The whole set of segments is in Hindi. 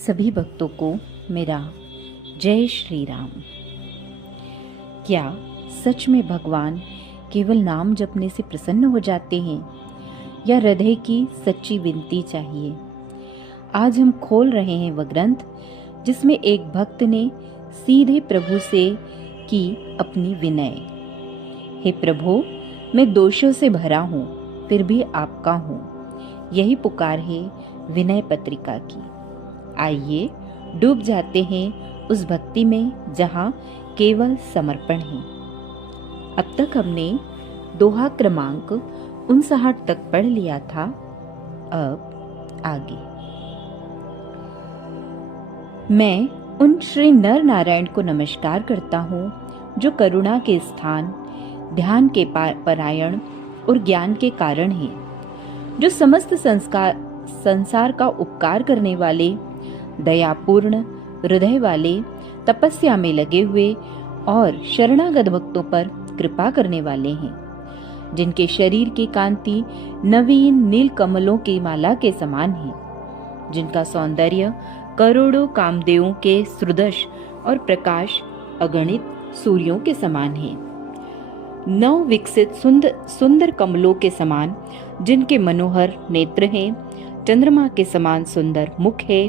सभी भक्तों को मेरा जय श्री राम। क्या सच में भगवान केवल नाम जपने से प्रसन्न हो जाते हैं या हृदय की सच्ची विनती चाहिए? आज हम खोल रहे हैं वह ग्रंथ जिसमें एक भक्त ने सीधे प्रभु से की अपनी विनय। हे प्रभु, मैं दोषों से भरा हूँ फिर भी आपका हूँ, यही पुकार है विनय पत्रिका की। आइए डूब जाते हैं उस भक्ति में जहाँ केवल समर्पण है। अब तक हमने दोहा क्रमांक 59 तक पढ़ लिया था। अब आगे मैं उन श्री नर नारायण को नमस्कार करता हूँ जो करुणा के स्थान, ध्यान के परायण और ज्ञान के कारण है, जो समस्त संसार का उपकार करने वाले, दयापूर्ण हृदय वाले, तपस्या में लगे हुए और शरणागत भक्तों पर कृपा करने वाले हैं, जिनके शरीर की कांति नवीन नील कमलों की माला के समान है, जिनका सौंदर्य करोड़ों कामदेवों के सुदृश और प्रकाश अगणित सूर्यों के समान है, नव विकसित सुंदर कमलों के समान, जिनके मनोहर नेत्र हैं, चंद्रमा के समान सुंदर मुख है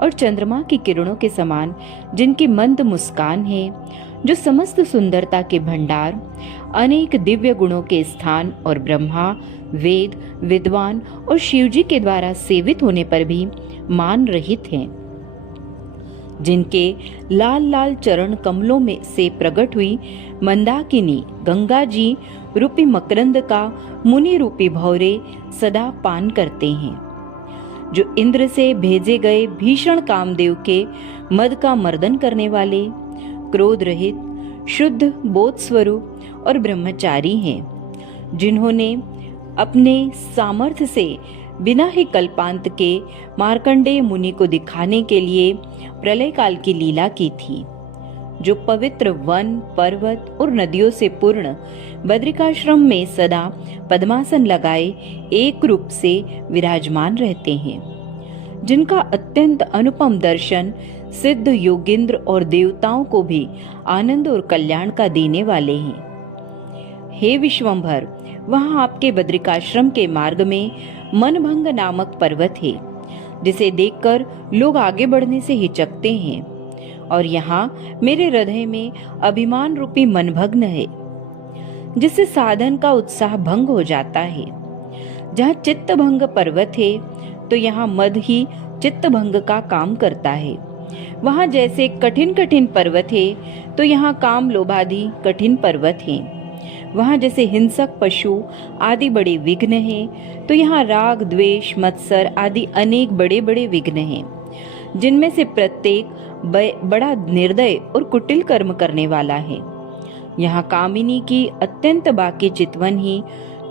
और चंद्रमा की किरणों के समान जिनकी मंद मुस्कान है, जो समस्त सुंदरता के भंडार, अनेक दिव्य गुणों के स्थान और ब्रह्मा, वेद, विद्वान और शिवजी के द्वारा सेवित होने पर भी मान रहित हैं, जिनके लाल लाल चरण कमलों में से प्रकट हुई मंदाकिनी गंगा जी रूपी मकरंद का मुनि रूपी भौरे सदा पान करते हैं, जो इंद्र से भेजे गए भीषण कामदेव के मद का मर्दन करने वाले, क्रोध रहित, शुद्ध बोध स्वरूप और ब्रह्मचारी हैं, जिन्होंने अपने सामर्थ्य से बिना ही कल्पांत के मार्कंडेय मुनि को दिखाने के लिए प्रलय काल की लीला की थी, जो पवित्र वन, पर्वत और नदियों से पूर्ण बद्रिकाश्रम में सदा पद्मासन लगाए एक रूप से विराजमान रहते हैं, जिनका अत्यंत अनुपम दर्शन सिद्ध योगिंद्र और देवताओं को भी आनंद और कल्याण का देने वाले हैं। हे विश्वंभर, वहां आपके बद्रिकाश्रम के मार्ग में मनभंग नामक पर्वत है, जिसे देखकर लोग आगे बढ़ने से हिचकते हैं, और यहाँ मेरे हृदय में अभिमान रूपी मनभग्न है, जिससे साधन का उत्साह भंग हो जाता है। जहाँ चित्त भंग पर्वत है तो यहाँ मद ही चित्त भंग का काम करता है। वहाँ जैसे कठिन कठिन पर्वत है तो यहाँ काम लोभादि कठिन पर्वत हैं। वहाँ जैसे हिंसक पशु आदि बड़े विघ्न हैं तो यहाँ राग, द्वेष, मत्सर आदि अनेक बड़े बड़े विघ्न हैं, जिनमें से प्रत्येक बड़ा निर्दय और कुटिल कर्म करने वाला है। यहाँ कामिनी की अत्यंत बाकी चितवन ही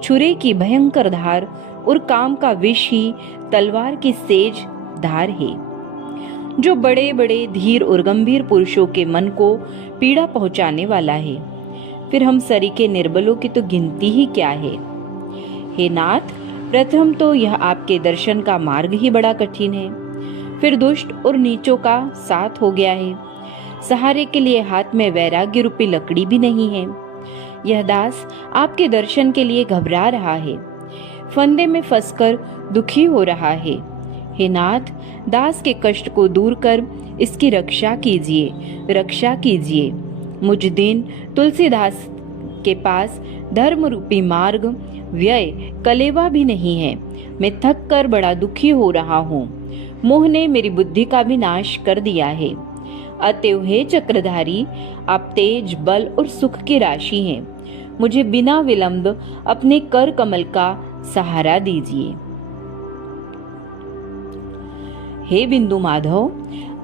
छुरे की भयंकर धार और काम का विष ही तलवार की सेज धार है, जो बड़े बड़े धीर और गंभीर पुरुषों के मन को पीड़ा पहुंचाने वाला है। फिर हम सरीखे निर्बलों की तो गिनती ही क्या है। हे नाथ, प्रथम तो यह आपके दर्शन का मार्ग ही बड़ा कठिन है, फिर दुष्ट और नीचों का साथ हो गया है, सहारे के लिए हाथ में वैराग्य रूपी लकड़ी भी नहीं है। यह दास आपके दर्शन के लिए घबरा रहा है, फंदे में फंसकर दुखी हो रहा है। हे नाथ, दास के कष्ट को दूर कर इसकी रक्षा कीजिए। मुझ दिन तुलसीदास के पास धर्म रूपी मार्ग व्यय कलेवा भी नहीं है। मैं थक कर बड़ा दुखी हो रहा हूँ। मोह ने मेरी बुद्धि का भी नाश कर दिया है। अतएव हे चक्रधारी, आप तेज, बल और सुख की राशि हैं। मुझे बिना विलंब अपने कर कमल का सहारा दीजिए। हे बिंदु माधव,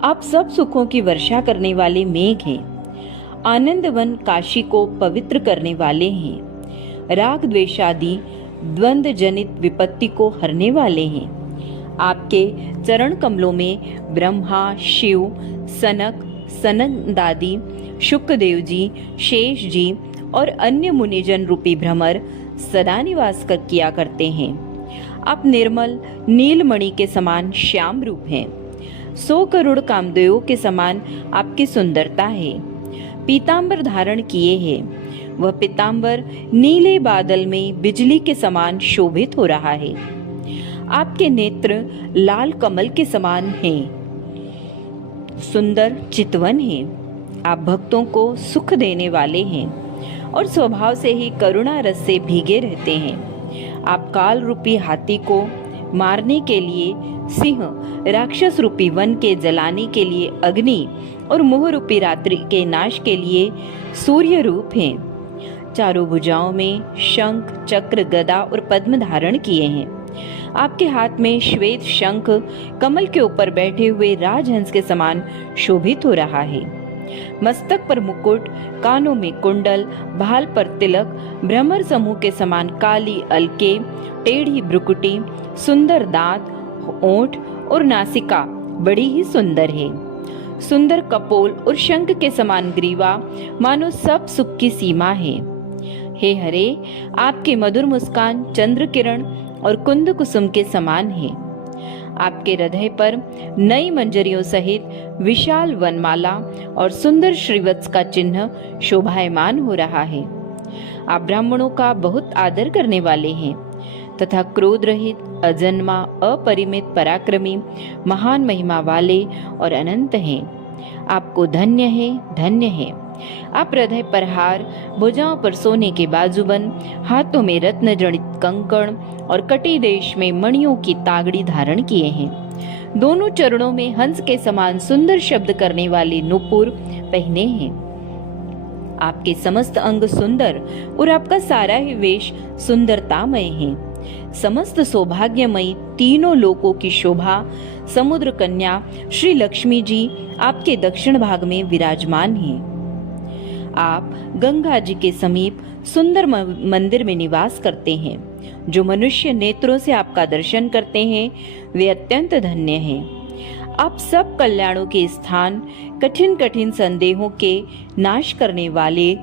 आप सब सुखों की वर्षा करने वाले मेघ हैं। आनंदवन काशी को पवित्र करने वाले हैं। राग द्वेषादि द्वंद्व जनित विपत्ति को हरने वाले हैं। आपके चरण कमलों में ब्रह्मा, शिव, सनक, सनंदादि, शुक्रदेव जी, शेष जी और अन्य मुनिजन रूपी भ्रमर सदा निवास किया करते हैं। आप निर्मल नीलमणि के समान श्याम रूप हैं। 100 करोड़ कामदेवों के समान आपकी सुंदरता है। पीतांबर धारण किए है, वह पीतांबर नीले बादल में बिजली के समान शोभित हो रहा है। आपके नेत्र लाल कमल के समान हैं, सुंदर चितवन है। आप भक्तों को सुख देने वाले हैं और स्वभाव से ही करुणा रस से भीगे रहते हैं। आप काल रूपी हाथी को मारने के लिए सिंह, राक्षस रूपी वन के जलाने के लिए अग्नि और मोह रूपी रात्रि के नाश के लिए सूर्य रूप हैं। चारों भुजाओं में शंख, चक्र, गदा और पद्म धारण किए हैं। आपके हाथ में श्वेत शंख कमल के ऊपर बैठे हुए राजहंस के समान शोभित हो रहा है। मस्तक पर मुकुट, कानों में कुंडल, भाल पर तिलक, भ्रमर समूह के समान काली अलके, टेढ़ी भ्रुकुटी, सुंदर दांत, ओंठ और नासिका बड़ी ही सुंदर है। सुंदर कपोल और शंख के समान ग्रीवा, मानो सब सुख की सीमा है। हे हरे, आपकी मधुर मुस्कान चंद्र किरण और कुंद कुसुम के समान है। आपके हृदय पर नई मंजरियों सहित विशाल वनमाला और सुंदर श्रीवत्स का चिन्ह शोभायमान हो रहा है। आप ब्राह्मणों का बहुत आदर करने वाले हैं तथा क्रोध रहित, अजन्मा, अपरिमित, पराक्रमी, महान महिमा वाले और अनंत हैं। आपको धन्य है, धन्य है। आप हृदय पर हार, भुजाओं पर सोने के बाजूबंद, हाथों में रत्न जड़ित कंकण और कटी देश में मणियों की तागड़ी धारण किए हैं। दोनों चरणों में हंस के समान सुंदर शब्द करने वाले नुपुर पहने हैं। आपके समस्त अंग सुंदर और आपका सारा ही वेश सुंदरतामय है। समस्त सौभाग्यमयी तीनों लोकों की शोभा समुद्र कन्या श्री लक्ष्मी जी आपके दक्षिण भाग में विराजमान हैं। आप गंगा जी के समीप सुंदर मंदिर में निवास करते हैं। जो मनुष्य नेत्रों से आपका दर्शन करते हैं वे अत्यंत धन्य हैं। आप सब कल्याणों के स्थान, कठिन कठिन संदेहों के नाश करने वाले,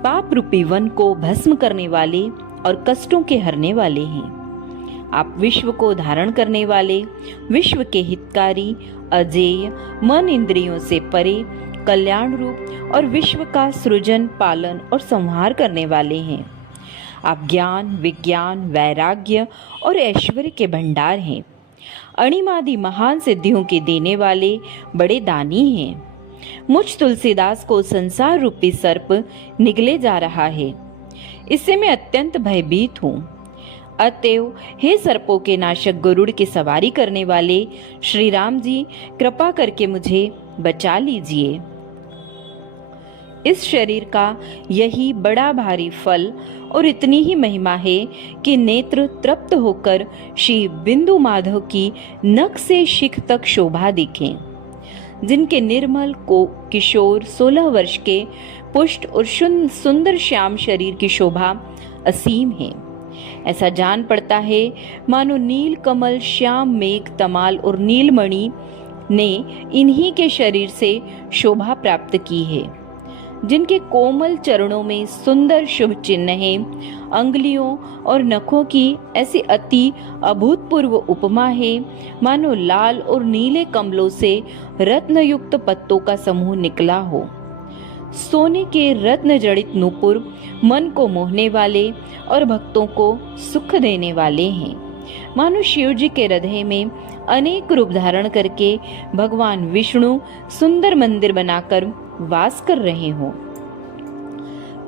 पाप रूपी वन को भस्म करने वाले और कष्टों के हरने वाले हैं। आप विश्व को धारण करने वाले, विश्व के हितकारी, अजेय, मन इंद्रियों से परे, कल्याण रूप और विश्व का सृजन, पालन और संहार करने वाले हैं। आप ज्ञान, विज्ञान, वैराग्य और ऐश्वर्य के भंडार हैं। अणिमादि महान सिद्धियों के देने वाले बड़े दानी हैं। मुझ तुलसीदास को संसार रूपी सर्प निगले जा रहा है, इससे मैं अत्यंत भयभीत हूँ। अतएव हे सर्पों के नाशक गरुड़ की सवारी करने वाले श्री राम जी, कृपा करके मुझे बचा लीजिए। इस शरीर का यही बड़ा भारी फल और इतनी ही महिमा है कि नेत्र तृप्त होकर श्री बिंदु माधव की नख से शिख तक शोभा दिखें। जिनके निर्मल को किशोर 16 वर्ष के पुष्ट और सुंदर श्याम शरीर की शोभा असीम है। ऐसा जान पड़ता है मानो नील कमल, श्याम मेघ, तमाल और नीलमणि ने इन्हीं के शरीर से शोभा प्राप्त की है। जिनके कोमल चरणों में सुंदर शुभ चिन्ह हैं, अंगुलियों और नखों की ऐसी अति अभूतपूर्व उपमा है मानो लाल और नीले कमलों से रत्नयुक्त पत्तों का समूह निकला हो। सोने के रत्न जड़ित नूपुर मन को मोहने वाले और भक्तों को सुख देने वाले हैं। मानो शिव जी के हृदय में अनेक रूप धारण करके भगवान विष्णु सुंदर मंदिर बनाकर वास कर रहे हो।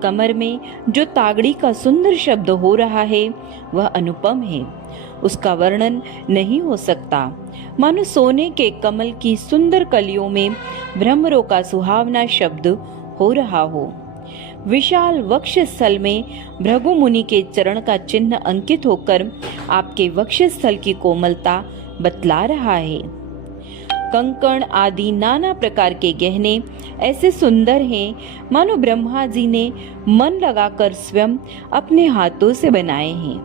कमर में जो तागड़ी का सुंदर शब्द हो रहा है वह अनुपम है, उसका वर्णन नहीं हो सकता। मानो सोने के कमल की सुंदर कलियों में भ्रमरों का सुहावना शब्द हो रहा हो। विशाल वक्षस्थल में भृगु मुनि के चरण का चिन्ह अंकित होकर आपके वक्षस्थल की कोमलता बतला रहा है। कंकण आदि नाना प्रकार के गहने ऐसे सुंदर हैं मानो ब्रह्मा जी ने मन लगाकर स्वयं अपने हाथों से बनाए हैं।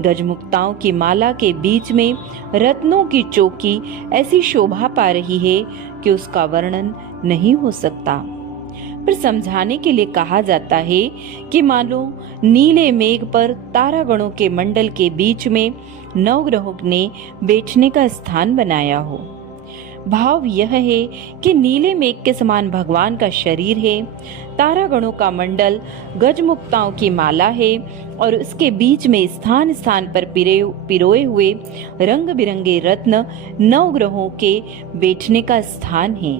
गजमुक्ताओं की माला के बीच में रत्नों की चौकी ऐसी शोभा पा रही है कि उसका वर्णन नहीं हो सकता। पर समझाने के लिए कहा जाता है कि मानो नीले मेघ पर तारागणों के मंडल के बीच में नवग्रहों ने बैठने का स्थान बनाया हो। भाव यह है कि नीले मेघ के समान भगवान का शरीर है, तारागणों का मंडल गजमुक्ताओं की माला है और उसके बीच में स्थान स्थान पर पिरोए हुए रंग बिरंगे रत्न नवग्रहों के बैठने का स्थान है।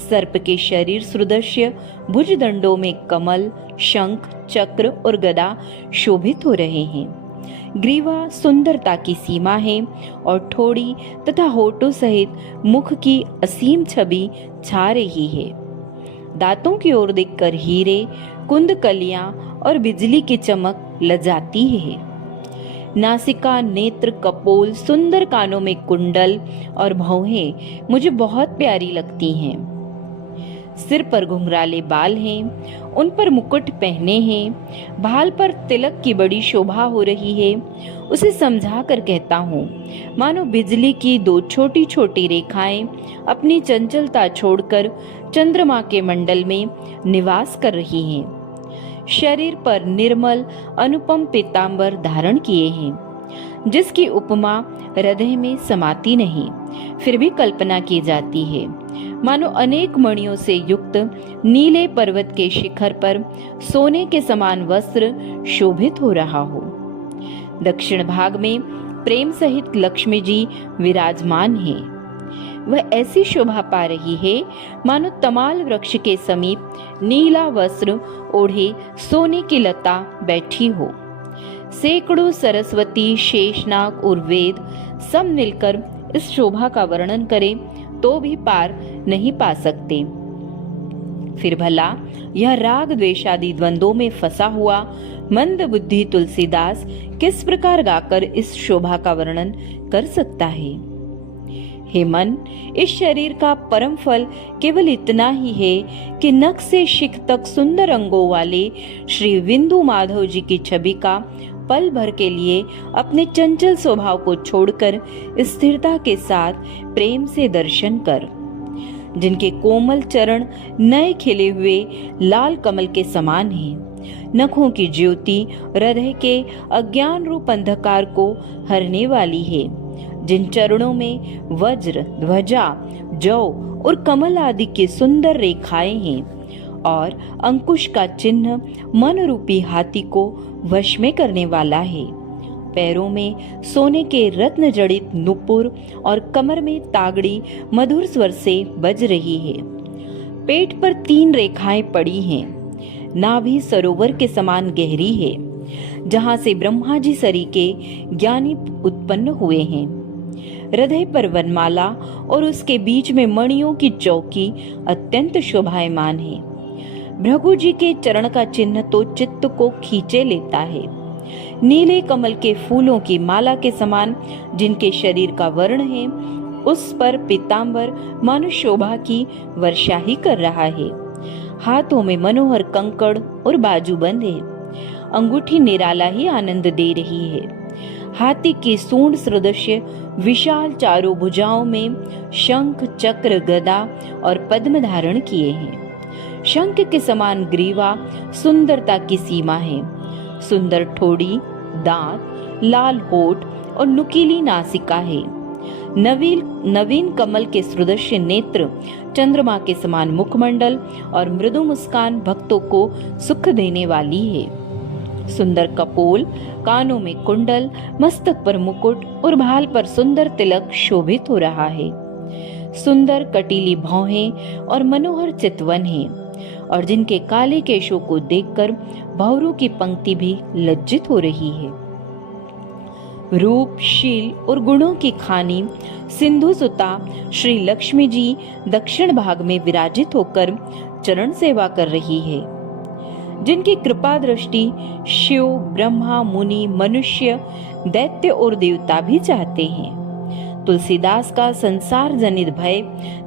सर्प के शरीर सदृश्य भुजदंडों में कमल, शंख, चक्र और गदा शोभित हो रहे हैं। ग्रीवा सुंदरता की सीमा है और ठोड़ी तथा होठों सहित मुख की असीम छवि छा रही है। दांतों की ओर देखकर हीरे, कुंदकलियां और बिजली की चमक लजाती है। नासिका, नेत्र, कपोल, सुंदर कानों में कुंडल और भौहें मुझे बहुत प्यारी लगती हैं। सिर पर घुंघराले बाल हैं, उन पर मुकुट पहने हैं, भाल पर तिलक की बड़ी शोभा हो रही है। उसे समझा कर कहता हूँ, मानो बिजली की दो छोटी छोटी रेखाएं अपनी चंचलता छोड़कर चंद्रमा के मंडल में निवास कर रही हैं। शरीर पर निर्मल अनुपम पीतांबर धारण किए हैं, जिसकी उपमा हृदय में समाती नहीं, फिर भी कल्पना की जाती है। मानो अनेक मणियों से युक्त नीले पर्वत के शिखर पर सोने के समान वस्त्र शोभित हो रहा हो। दक्षिण भाग में प्रेम सहित लक्ष्मी जी विराजमान हैं। वह ऐसी शोभा पा रही है मानो तमाल वृक्ष के समीप नीला वस्त्र ओढ़े सोने की लता बैठी हो। सैकड़ों सरस्वती, शेषनाग और वेद सब मिलकर इस शोभा का वर्णन करें तो भी पार नहीं पा सकते। फिर भला यह राग द्वेषादि द्वंद्वों में फंसा हुआ मंद बुद्धि तुलसीदास किस प्रकार गाकर इस शोभा का वर्णन कर सकता है? हे मन, इस शरीर का परम फल केवल इतना ही है कि नख से शिख तक सुंदर अंगों वाले श्री विंदु माधव जी की छवि का पल भर के लिए अपने चंचल स्वभाव को छोड़कर स्थिरता के साथ प्रेम से दर्शन कर। जिनके कोमल चरण नए खिले हुए लाल कमल के समान हैं, नखों की ज्योति हृदय के अज्ञान रूप अंधकार को हरने वाली है। जिन चरणों में वज्र, ध्वजा, जौ और कमल आदि की सुंदर रेखाएं हैं और अंकुश का चिन्ह मन रूपी हाथी को वश में करने वाला है। पैरों में सोने के रत्न जड़ित नुपुर और कमर में तागड़ी मधुर स्वर से बज रही है। पेट पर 3 रेखाएं पड़ी हैं। नाभि सरोवर के समान गहरी है, जहां से ब्रह्मा जी सरीके ज्ञानी उत्पन्न हुए हैं। हृदय पर वनमाला और उसके बीच में मणियों की चौकी अत्यंत शोभायमान है। भृगु जी के चरण का चिन्ह तो चित्त को खींचे लेता है। नीले कमल के फूलों की माला के समान जिनके शरीर का वर्ण है, उस पर पीतांबर मानो शोभा की वर्षा ही कर रहा है। हाथों में मनोहर कंकड़ और बाजूबंद है। अंगूठी निराला ही आनंद दे रही है। हाथी की सूंड सदृश्य विशाल चारों भुजाओं में शंख, चक्र, गदा और पद्म धारण किए हैं। शंख के समान ग्रीवा सुंदरता की सीमा है। सुंदर ठोड़ी, दांत, लाल होठ और नुकीली नासिका है। नवीन कमल के सदृश्य नेत्र, चंद्रमा के समान मुखमंडल और मृदु मुस्कान भक्तों को सुख देने वाली है। सुंदर कपोल, कानों में कुंडल, मस्तक पर मुकुट और भाल पर सुंदर तिलक शोभित हो रहा है। सुंदर कटीली भौहें और मनोहर चितवन हैं, और जिनके काले केशों को देखकर भौरों की पंक्ति भी लज्जित हो रही है। रूप, शील और गुणों की खानी सिंधु सुता श्री लक्ष्मी जी दक्षिण भाग में विराजित होकर चरण सेवा कर रही है। जिनकी कृपा दृष्टि शिव, ब्रह्मा, मुनि, मनुष्य, दैत्य और देवता भी चाहते हैं। तुलसीदास का संसार जनित भय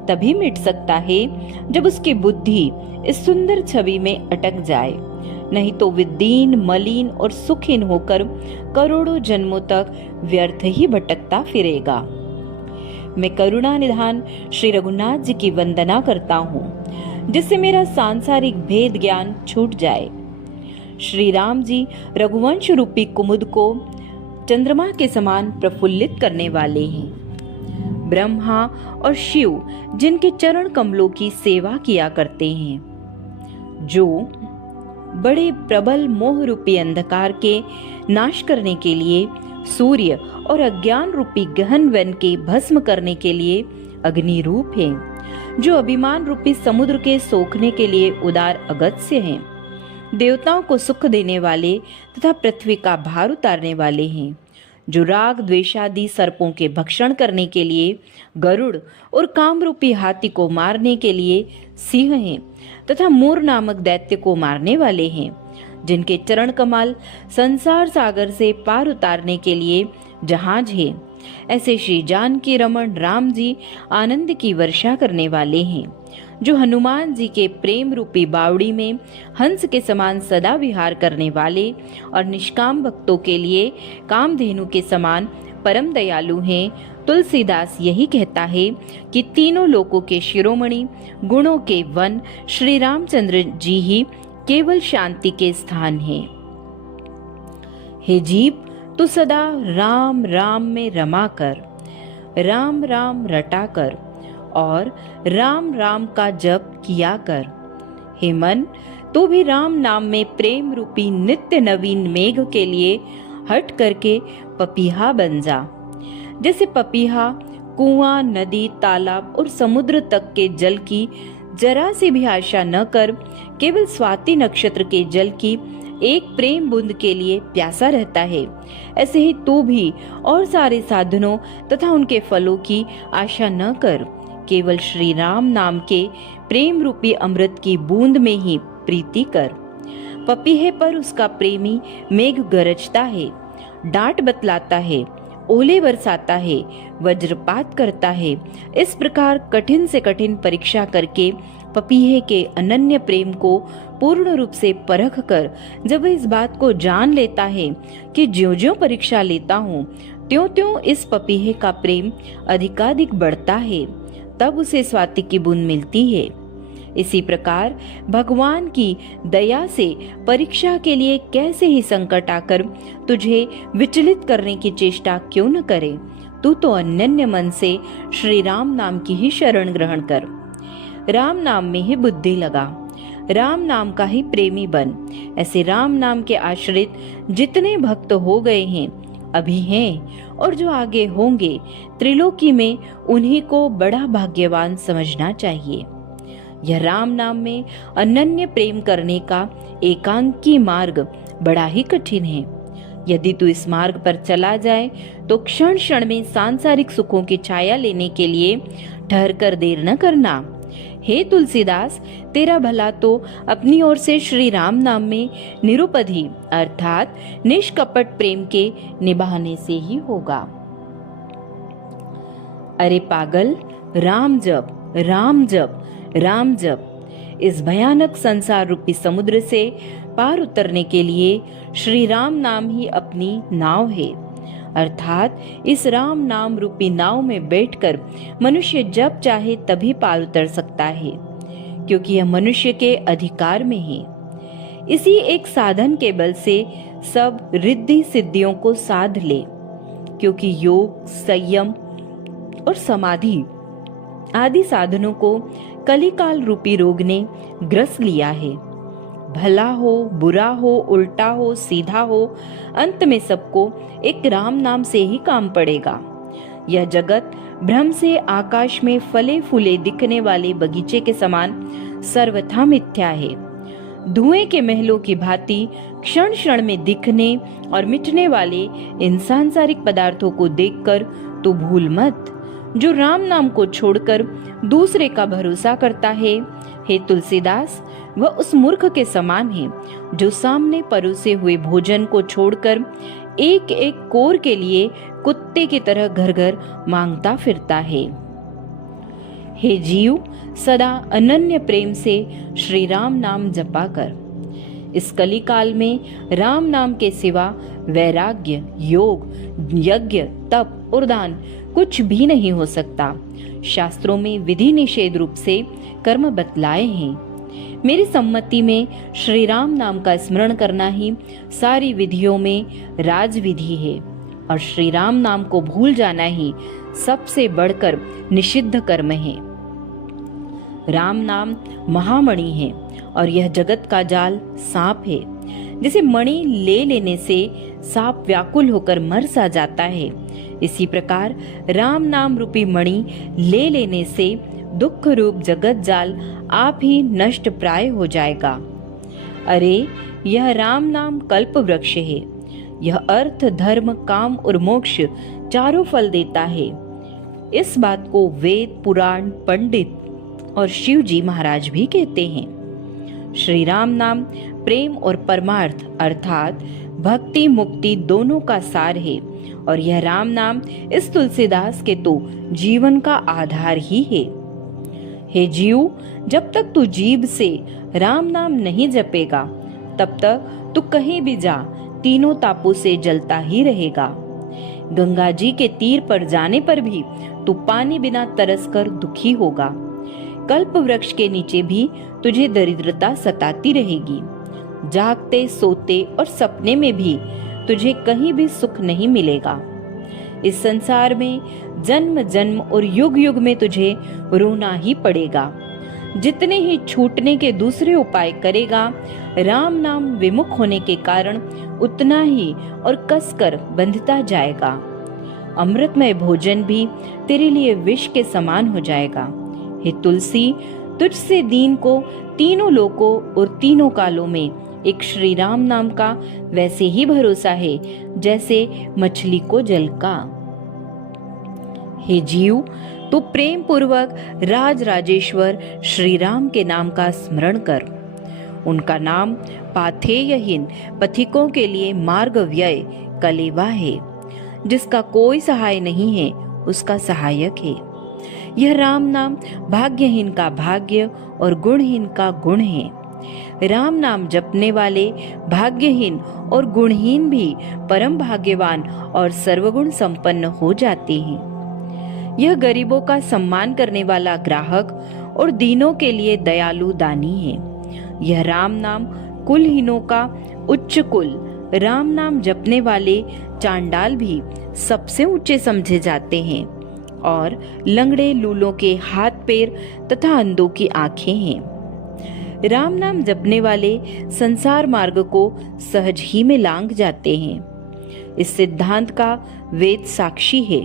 तभी मिट सकता है जब उसकी बुद्धि इस सुंदर छवि में अटक जाए, नहीं तो विदीन, मलिन और सुखहीन होकर करोड़ों जन्मों तक व्यर्थ ही भटकता फिरेगा। मैं करुणा निधान श्री रघुनाथ जी की वंदना करता हूँ, जिससे मेरा सांसारिक भेद ज्ञान छूट जाए। श्री राम जी रघुवंश रूपी कुमुद को चंद्रमा के समान प्रफुल्लित करने वाले हैं। ब्रह्मा और शिव जिनके चरण कमलों की सेवा किया करते हैं, जो बड़े प्रबल मोह रूपी अंधकार के नाश करने के लिए, सूर्य और अज्ञान रूपी गहन वन के भस्म करने के लिए अग्नि रूप हैं, जो अभिमान रूपी समुद्र के सोखने के लिए उदार अगस्त्य हैं, देवताओं को सुख देने वाले तथा पृथ्वी का भार उतारने वाले हैं, जो राग द्वेषादि सर्पों के भक्षण करने के लिए गरुड़ और काम रूपी हाथी को मारने के लिए सिंह हैं, तथा मूर नामक दैत्य को मारने वाले हैं, जिनके चरण कमल संसार सागर से पार उतारने के लिए जहाज है। ऐसे श्री जानकी रमण राम जी आनंद की वर्षा करने वाले हैं, जो हनुमान जी के प्रेम रूपी बावड़ी में हंस के समान सदा विहार करने वाले और निष्काम भक्तों के लिए कामधेनु के समान परम दयालु हैं। तुलसीदास यही कहता है कि तीनों लोकों के शिरोमणि गुणों के वन श्री रामचंद्र जी ही केवल शांति के स्थान हैं। हे जीव, तू सदा राम राम में रमा कर, राम राम रटा कर और राम राम का जप किया कर। हे मन, तू भी राम नाम में प्रेम रूपी नित्य नवीन मेघ के लिए हट करके पपीहा बन जा। जैसे पपीहा कुआं, नदी, तालाब और समुद्र तक के जल की जरा सी भी आशा न कर केवल स्वाति नक्षत्र के जल की एक प्रेम बूंद के लिए प्यासा रहता है, ऐसे ही तू भी और सारे साधनों तथा उनके फलों की आशा न कर, केवल श्री राम नाम के प्रेम रूपी अमृत की बूंद में ही प्रीति कर। पपीहे पर उसका प्रेमी मेघ गरजता है, डांट बतलाता है, ओले बरसाता है, वज्रपात करता है। इस प्रकार कठिन से कठिन परीक्षा करके पपीहे के अनन्य प्रेम को पूर्ण रूप से परख कर जब वह इस बात को जान लेता है कि ज्यों-ज्यों परीक्षा लेता हूँ त्यों-त्यों इस पपीहे का प्रेम अधिकाधिक बढ़ता है, तब उसे स्वाति की बूंद मिलती है। इसी प्रकार भगवान की दया से परीक्षा के लिए कैसे ही संकट आकर तुझे विचलित करने की चेष्टा क्यों न करे, तू तो अनन्य मन से श्री राम नाम की ही शरण ग्रहण कर। राम नाम में ही बुद्धि लगा, राम नाम का ही प्रेमी बन। ऐसे राम नाम के आश्रित जितने भक्त हो गए हैं, अभी हैं और जो आगे होंगे, त्रिलोकी में उन्हीं को बड़ा भाग्यवान समझना चाहिए। यह राम नाम में अनन्य प्रेम करने का एकांकी मार्ग बड़ा ही कठिन है। यदि तू इस मार्ग पर चला जाए तो क्षण क्षण में सांसारिक सुखों की छाया लेने के लिए ठहर कर देर न करना। हे तुलसीदास, तेरा भला तो अपनी ओर से श्री राम नाम में निरुपधि अर्थात निष्कपट प्रेम के निभाने से ही होगा। अरे पागल, राम जप, राम जप, राम जप। इस भयानक संसार रूपी समुद्र से पार उतरने के लिए श्री राम नाम ही अपनी नाव है, अर्थात इस राम नाम रूपी नाव में बैठकर मनुष्य जब चाहे तभी पार उतर सकता है, क्योंकि यह मनुष्य के अधिकार में है। इसी एक साधन के बल से सब रिद्धि सिद्धियों को साध ले, क्योंकि योग, संयम और समाधि आदि साधनों को कलिकाल रूपी रोग ने ग्रस लिया है। भला हो, बुरा हो, उल्टा हो, सीधा हो, अंत में सबको एक राम नाम से ही काम पड़ेगा। यह जगत भ्रम से आकाश में फले फूले दिखने वाले बगीचे के समान सर्वथा मिथ्या है। धुएं के महलों की भांति क्षण क्षण में दिखने और मिटने वाले इन सांसारिक पदार्थों को देखकर तो भूल मत। जो राम नाम को छोड़कर दूसरे का भरोसा करता है, हे तुलसीदास, वह उस मूर्ख के समान है जो सामने परोसे हुए भोजन को छोड़कर एक एक कोर के लिए कुत्ते की तरह घर घर मांगता फिरता है। हे जीव, सदा अनन्य प्रेम से श्री राम नाम जपा कर। इस कलिकाल में राम नाम के सिवा वैराग्य, योग, यज्ञ, तप और दान कुछ भी नहीं हो सकता। शास्त्रों में विधि निषेध रूप से कर्म बतलाए हैं। मेरी सम्मति में श्री राम नाम का स्मरण करना ही सारी विधियों में राज विधि है और श्री राम नाम को भूल जाना ही सबसे बढ़कर निषिद्ध कर्म है। राम नाम महामणि है और यह जगत का जाल सांप है। जिसे मणि ले लेने से सांप व्याकुल होकर मर सा जाता है, इसी प्रकार राम नाम रूपी मणि ले लेने से दुख रूप जगत जाल आप ही नष्ट प्राय हो जाएगा। अरे यह राम नाम कल्प वृक्ष है। यह अर्थ, धर्म, काम और मोक्ष चारों फल देता है। इस बात को वेद, पुराण, पंडित और शिव जी महाराज भी कहते हैं। श्री राम नाम प्रेम और परमार्थ अर्थात भक्ति मुक्ति दोनों का सार है और यह राम नाम इस तुलसीदास के तो जीवन का आधार ही है। हे जीव, जब तक तू जीभ से राम नाम नहीं जपेगा तब तक तू कहीं भी जा तीनों तापों से जलता ही रहेगा। गंगा जी के तीर पर जाने पर भी तू पानी बिना तरस कर दुखी होगा। कल्प वृक्ष के नीचे भी तुझे दरिद्रता सताती रहेगी। जागते, सोते और सपने में भी तुझे कहीं भी सुख नहीं मिलेगा। इस संसार में जन्म जन्म और युग युग में तुझे रोना ही पड़ेगा। जितने ही छूटने के दूसरे उपाय करेगा, राम नाम विमुख होने के कारण उतना ही और कसकर बंधता जाएगा। अमृतमय भोजन भी तेरे लिए विष के समान हो जाएगा। हे तुलसी, तुझसे दीन को तीनों लोकों और तीनों कालों में एक श्री राम नाम का वैसे ही भरोसा है जैसे मछली को जल का। हे जीव, तू प्रेम पूर्वक राज राजेश्वर श्री राम के नाम का स्मरण कर। उनका नाम पाथेयहीन पथिकों के लिए मार्ग व्यय कलेवा है। जिसका कोई सहाय नहीं है उसका सहायक है। यह राम नाम भाग्यहीन का भाग्य और गुणहीन का गुण है। राम नाम जपने वाले भाग्यहीन और गुणहीन भी परम भाग्यवान और सर्वगुण संपन्न हो जाते हैं। यह गरीबों का सम्मान करने वाला ग्राहक और दीनों के लिए दयालु दानी है। यह राम नाम कुलहीनों का उच्च कुल। राम नाम जपने वाले चांडाल भी सबसे ऊंचे समझे जाते हैं और लंगड़े लूलों के हाथ पैर तथा अंधों की आंखें हैं। राम नाम जपने वाले संसार मार्ग को सहज ही में लांघ जाते हैं। इस सिद्धांत का वेद साक्षी है।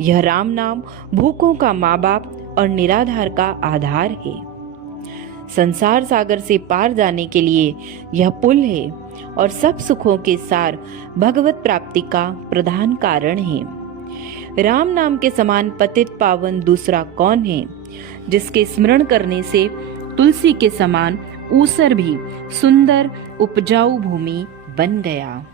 यह राम नाम भूखों का माँ बाप और निराधार का आधार है। संसार सागर से पार जाने के लिए यह पुल है और सब सुखों के सार भगवत प्राप्ति का प्रधान कारण है। राम नाम के समान पतित पावन दूसरा कौन है, जिसके स्मरण करने से तुलसी के समान ऊसर भी सुंदर उपजाऊ भूमि बन गया।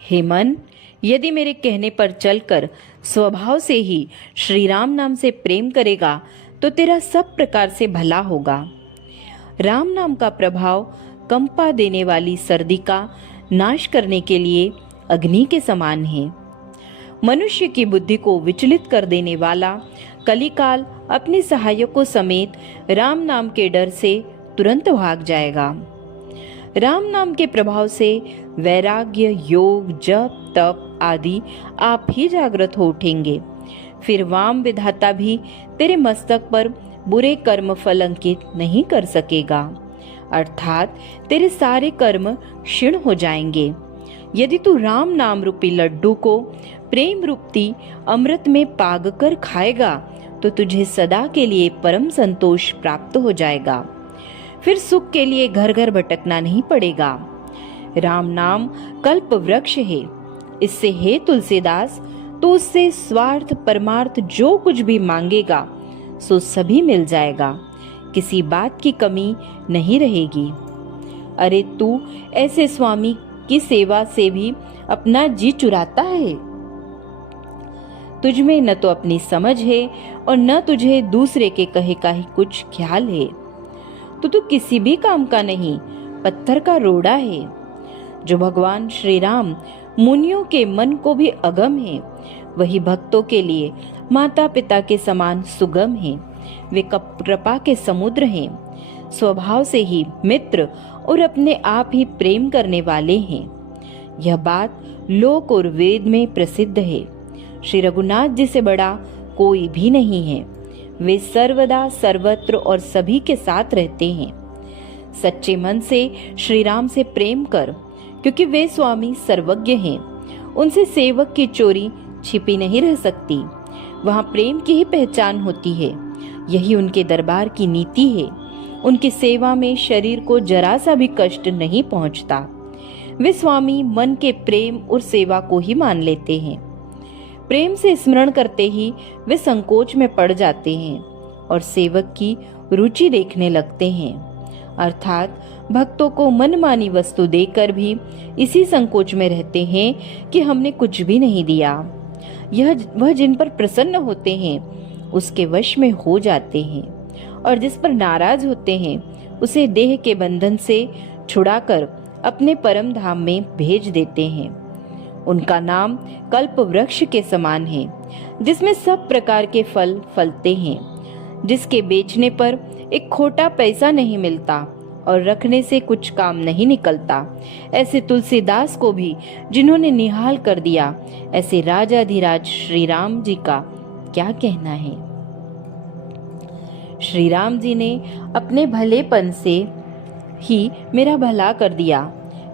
हे मन, यदि मेरे कहने पर चलकर स्वभाव से ही श्री राम नाम से प्रेम करेगा तो तेरा सब प्रकार से भला होगा। राम नाम का प्रभाव कंपा देने वाली सर्दी का नाश करने के लिए अग्नि के समान है। मनुष्य की बुद्धि को विचलित कर देने वाला कलिकाल अपने सहायकों समेत राम नाम के डर से तुरंत भाग जाएगा। राम नाम के प्रभाव से वैराग्य, योग, जप, तप आदि आप ही जागृत हो उठेंगे। फिर वाम विधाता भी तेरे मस्तक पर बुरे कर्म फल अंकित नहीं कर सकेगा, अर्थात तेरे सारे कर्म क्षीण हो जाएंगे। यदि तू राम नाम रूपी लड्डू को प्रेम रूपी अमृत में पाग कर खाएगा तो तुझे सदा के लिए परम संतोष प्राप्त हो जाएगा। फिर सुख के लिए घर घर भटकना नहीं पड़ेगा। राम नाम कल्प वृक्ष है। इससे हे तुलसीदास, तो उससे स्वार्थ परमार्थ जो कुछ भी मांगेगा सो सभी मिल जाएगा। किसी बात की कमी नहीं रहेगी। अरे तू ऐसे स्वामी की सेवा से भी अपना जी चुराता है। तुझ में न तो अपनी समझ है और न तुझे दूसरे के कहे का ही कुछ ख्याल है। तू किसी भी काम का नहीं, पत्थर का रोड़ा है। जो भगवान श्री राम मुनियों के मन को भी अगम है, वही भक्तों के लिए माता पिता के समान सुगम है। वे कृपा के समुद्र हैं, स्वभाव से ही मित्र और अपने आप ही प्रेम करने वाले हैं। यह बात लोक और वेद में प्रसिद्ध है। श्री रघुनाथ जी से बड़ा कोई भी नहीं है। वे सर्वदा सर्वत्र और सभी के साथ रहते हैं। सच्चे मन से श्री राम से प्रेम कर, क्योंकि वे स्वामी सर्वज्ञ हैं। उनसे सेवक की चोरी छिपी नहीं रह सकती। वहाँ प्रेम की ही पहचान होती है। यही उनके दरबार की नीति है। उनकी सेवा में शरीर को जरा सा भी कष्ट नहीं पहुंचता। वे स्वामी मन के प्रेम और सेवा को ही मान लेते हैं। प्रेम से स्मरण करते ही वे संकोच में पड़ जाते हैं और सेवक की रुचि देखने लगते हैं, अर्थात भक्तों को मनमानी वस्तु देकर भी इसी संकोच में रहते हैं कि हमने कुछ भी नहीं दिया। वह जिन पर प्रसन्न होते हैं उसके वश में हो जाते हैं, और जिस पर नाराज होते हैं उसे देह के बंधन से छुड़ाकर अपने परम धाम में भेज देते हैं। उनका नाम कल्प वृक्ष के समान है, जिसमें सब प्रकार के फल फलते हैं, जिसके बेचने पर एक खोटा पैसा नहीं मिलता और रखने से कुछ काम नहीं निकलता। ऐसे तुलसीदास को भी जिन्होंने निहाल कर दिया, ऐसे राजाधिराज श्री राम जी का क्या कहना है। श्री राम जी ने अपने भलेपन से ही मेरा भला कर दिया।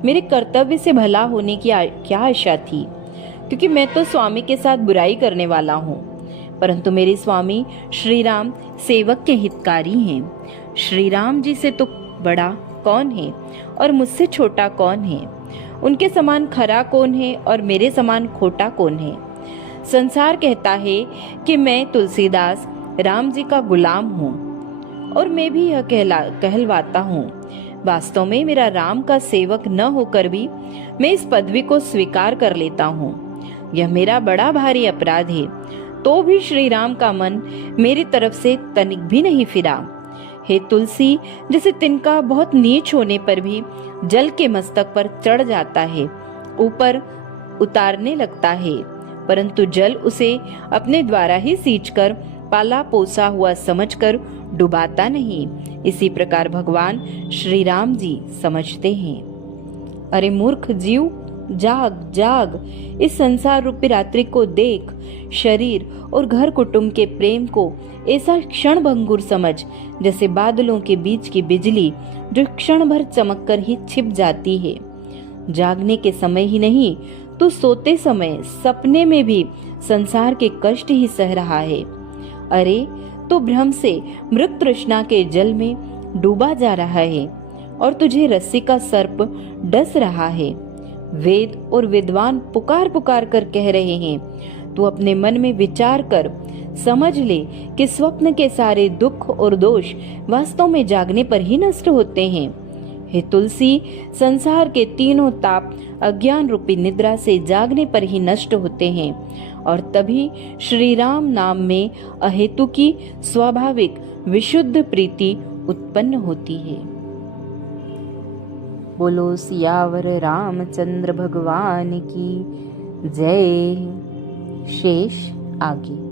मेरे कर्तव्य से भला होने की क्या आशा थी, क्योंकि मैं तो स्वामी के साथ बुराई करने वाला हूँ। परंतु मेरे स्वामी श्री राम सेवक के हितकारी हैं। श्री राम जी से तो बड़ा कौन है और मुझसे छोटा कौन है। उनके समान खरा कौन है और मेरे समान खोटा कौन है। संसार कहता है कि मैं तुलसीदास राम जी का गुलाम हूँ, और मैं भी यह कहलवाता हूँ। वास्तव में मेरा राम का सेवक न होकर भी मैं इस पदवी को स्वीकार कर लेता हूँ। यह मेरा बड़ा भारी अपराध है, तो भी श्री राम का मन मेरी तरफ से तनिक भी नहीं फिरा। हे तुलसी, जैसे तिनका बहुत नीच होने पर भी जल के मस्तक पर चढ़ जाता है, ऊपर उतारने लगता है, परंतु जल उसे अपने द्वारा ही सींचकर पाला पोसा हुआ समझकर डुबाता नहीं, इसी प्रकार भगवान श्री राम जी समझते हैं। अरे मूर्ख जीव, जाग जाग, इस संसार रूपी रात्रि को देख। शरीर और घर कुटुंब के प्रेम को ऐसा क्षण भंगुर समझ, जैसे बादलों के बीच की बिजली जो क्षण भर चमककर ही छिप जाती है। जागने के समय ही नहीं, तो सोते समय सपने में भी संसार के कष्ट ही सह रहा है। अरे तो भ्रम से मृत तृष्णा के जल में डूबा जा रहा है, और तुझे रस्सी का सर्प डस रहा है। वेद और विद्वान पुकार पुकार कर कह रहे हैं, तू अपने मन में विचार कर समझ ले कि स्वप्न के सारे दुख और दोष वास्तव में जागने पर ही नष्ट होते हैं। हे तुलसी, संसार के तीनों ताप अज्ञान रूपी निद्रा से जागने पर ही नष्ट होते हैं, और तभी श्री राम नाम में अहेतु की स्वाभाविक विशुद्ध प्रीति उत्पन्न होती है। बोलो सियावर रामचंद्र भगवान की जय। शेष आगे।